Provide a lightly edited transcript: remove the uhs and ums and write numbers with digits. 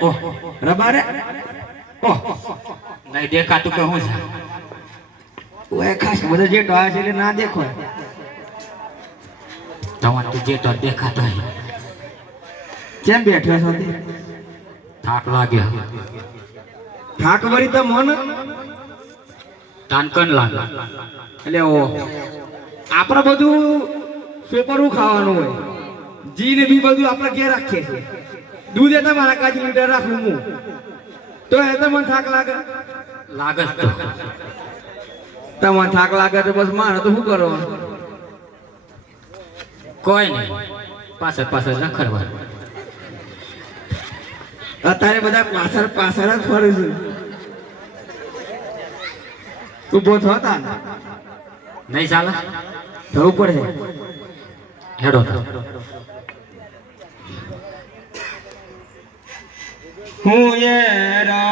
ઓહ રબારે ઓહ નહીં દેખાતું કે હું છે ઓય ખાસ બધો જેટો આવે છે એટલે ના દેખો તમારે જેટો દેખાતો કેમ બેઠો છો થાક લાગ્યો થાક વળી તો મન તાનકન લાગે એટલે ઓ આપણે બધું પેપરું ખાવાનું હોય જી ને બી બધું આપણે ઘેર રાખીએ છીએ दूध है मारा काज लीटर रखूं मु तो है तो मन थाक लागे लागत तो मन थाक लागे तो बस मार तो हूं करो कोई नहीं पासर पासर न करवा अतारे बदा पासर पासर જ ફરે છે ઊભો થતા નહીં ચાલે થવું પડે હેડો હું એ